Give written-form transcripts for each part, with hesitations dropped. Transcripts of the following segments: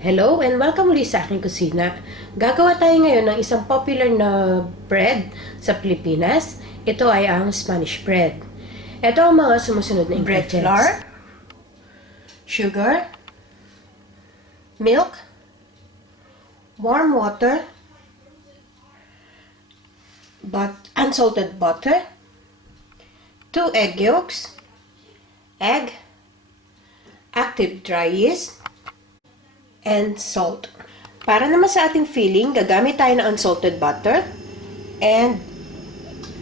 Hello and welcome ulit sa aking kusina. Gagawa tayo ngayon ng isang popular na bread sa Pilipinas. Ito ay ang Spanish bread. Ito ang mga sumusunod na Bread ingredients. flour, sugar, milk, warm water, unsalted butter, 2 egg yolks, egg, active dry yeast, and salt. Para naman sa ating filling, gagamit tayo ng unsalted butter and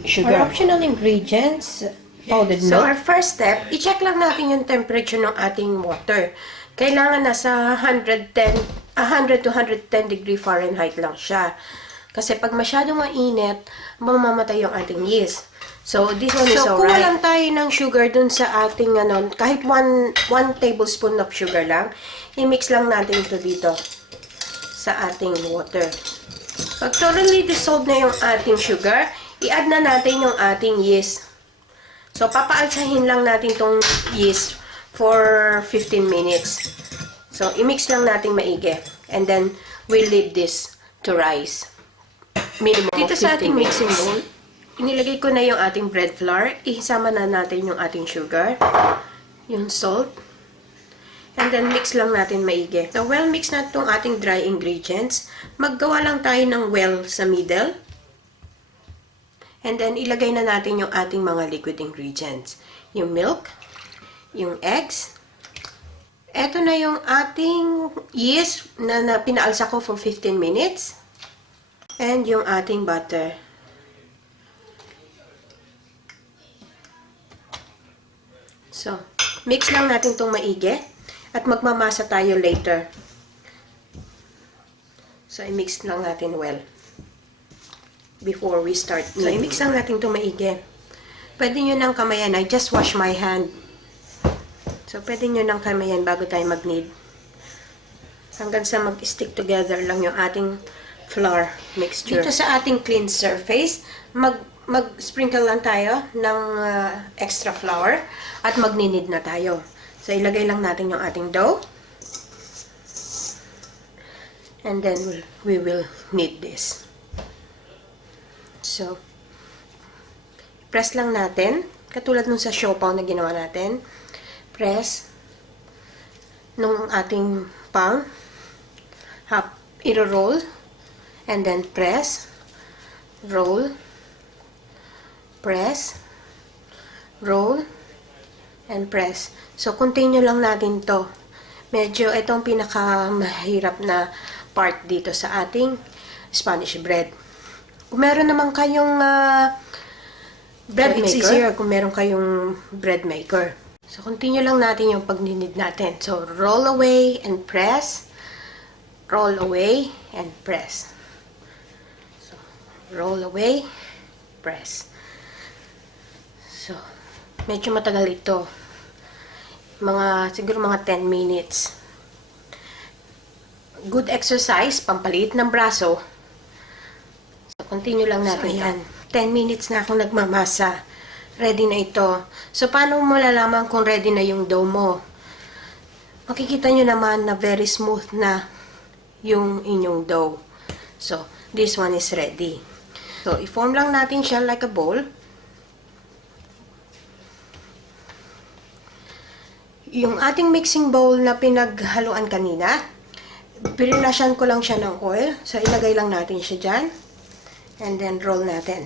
sugar. Our optional ingredients, powdered So, milk. our first step, i-check lang natin yung temperature ng ating water. Kailangan nasa 100 to 110 degree Fahrenheit lang siya. Kasi pag masyadong mainit, mamamatay yung ating yeast. So, this one is alright. So, kuha lang tayo ng sugar dun sa ating, kahit 1 tablespoon of sugar lang. I-mix lang natin ito dito sa ating water. Pag thoroughly dissolved na yung ating sugar, i-add na natin yung ating yeast. So, papaalsahin lang natin tong yeast for 15 minutes. So, i-mix lang natin maigi. And then, we'll leave this to rise. Minimum dito sa ating mixing bowl, inilagay ko na yung ating bread flour. Isama na natin yung ating sugar, yung salt, and then mix lang natin maigi. So, well mix na itong ating dry ingredients. Maggawa lang tayo ng well sa middle. And then, ilagay na natin yung ating mga liquid ingredients. Yung milk, yung eggs. Ito na yung ating yeast na pinaalsa ko for 15 minutes. And yung ating butter. So, mix lang natin itong maigi. At magmamasa tayo later. So, i-mix lang natin well. Before we start. So, i-mix lang natin itong maigi. Pwede nyo nang kamayan. I just wash my hand. So, pwede nyo nang kamayan bago tayo mag-knead. Hanggang sa mag-stick together lang yung ating flour mixture. Dito sa ating clean surface, mag-sprinkle lang tayo ng extra flour at mag-knead na tayo. So, ilagay lang natin yung ating dough. And then, we will knead this. So, press lang natin. Katulad nung sa siopaw na ginawa natin. Press nung ating palm. I-roll. And then, press. Roll. Press. Roll. And press. So, continue lang natin to. Medyo itong pinakamahirap na part dito sa ating Spanish bread. Kung meron naman kayong bread maker, it's easier kung meron kayong bread maker. So, continue lang natin yung pag-knead natin. So, roll away and press. Roll away and press. So, roll away, press. So, medyo matagal ito. Siguro mga 10 minutes. Good exercise, pampaliit ng braso. So, continue lang natin yan. 10 minutes na akong nagmamasa. Ready na ito. So, paano mo malalaman kung ready na yung dough mo? Makikita nyo naman na very smooth na yung inyong dough. So, this one is ready. So, i-form lang natin siya like a bowl. Yung ating mixing bowl na pinaghaluan kanina, pirinasyan ko lang siya ng oil. So, ilagay lang natin siya dyan. And then, roll natin.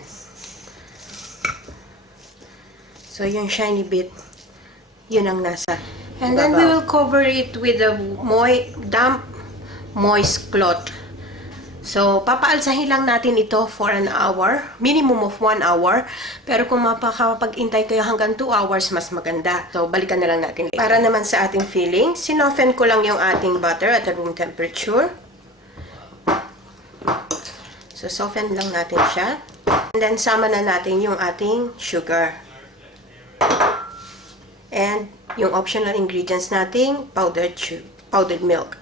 So, yung shiny bit, yun ang nasa. And then, we will cover it with a damp, moist cloth. So, papaalsahin lang natin ito for an hour. Minimum of 1 hour. Pero kung mapakapag-intay kayo hanggang 2 hours, mas maganda. So, balikan na lang natin. Para naman sa ating filling, sinoften ko lang yung ating butter at room temperature. So, soften lang natin siya. And then, sama na natin yung ating sugar. And yung optional ingredients nating powdered milk.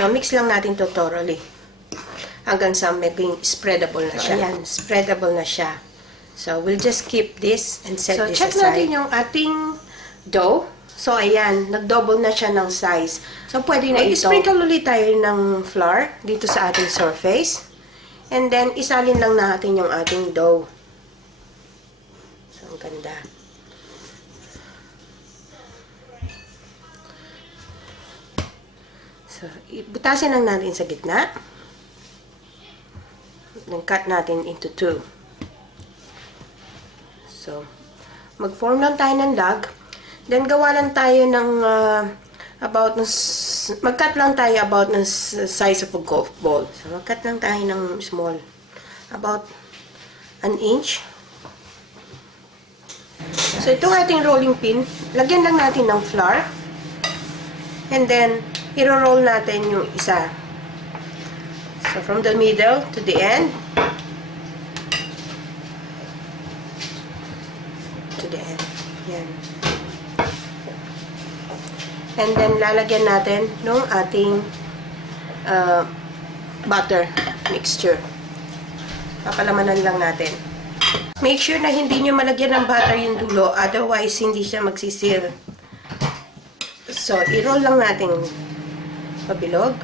So, mix lang natin to thoroughly. Hanggang sa maging spreadable na siya. So, ayan, spreadable na siya. So, we'll just keep this and set this aside. So, check natin yung ating dough. So, ayan, nag-double na siya ng size. So, pwede na ito. Sprinkle ulit tayo ng flour dito sa ating surface. And then, isalin lang natin yung ating dough. So, ang ganda. So, butasin lang natin sa gitna. Then, cut natin into 2. So, mag-form lang tayo ng log. Then, gawa lang tayo ng mag-cut lang tayo about ng size of a golf ball. So, mag-cut lang tayo ng small. About an inch. So, itong ating rolling pin, lagyan lang natin ng flour. And then, i-roll natin yung isa. So, from the middle to the end. To the end. Yan. And then, lalagyan natin nung ating butter mixture. Papalamanan lang natin. Make sure na hindi nyo malagyan ng butter yung dulo, otherwise hindi siya magsisil. So, i-roll lang natin pabilog.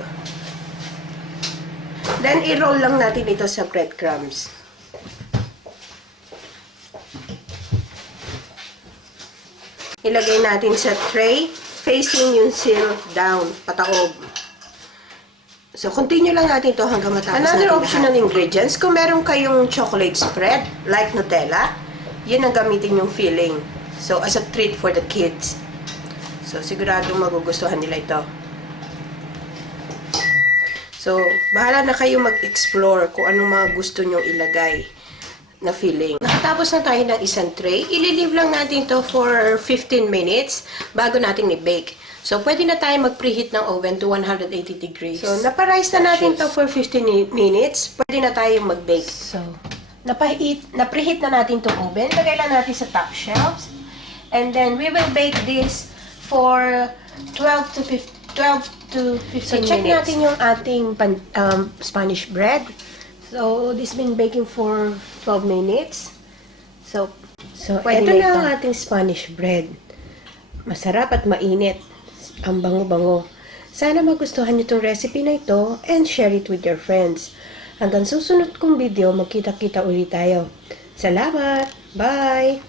Then, i-roll lang natin ito sa breadcrumbs. Ilagay natin sa tray, facing yung syrup down, pataob. So, continue lang natin ito hanggang matapos natin. Another optional ingredients, kung meron kayong chocolate spread, like Nutella, yun ang gamitin yung filling. So, as a treat for the kids. So, siguradong magugustuhan nila ito. So, bahala na kayo mag-explore kung anong mga gusto nyong ilagay na filling. Nakatapos na tayo ng isang tray. Ililive lang natin to for 15 minutes bago natin i-bake. So, pwede na tayo mag-preheat ng oven to 180 degrees. So, naparice na natin to for 15 minutes. Pwede na tayo mag-bake. So, napreheat na natin tong oven. Lagay lang natin sa top shelves. And then, we will bake this for 12 to 15 So, minutes. check natin yung ating Spanish bread. So, this been baking for 12 minutes. So Pwede ito na na ang ito. ating Spanish bread. Masarap at mainit. Ang bango-bango. Sana magustuhan niyo itong recipe na ito and share it with your friends. Hanggang susunod kong video, magkita-kita ulit tayo. Salamat! Bye!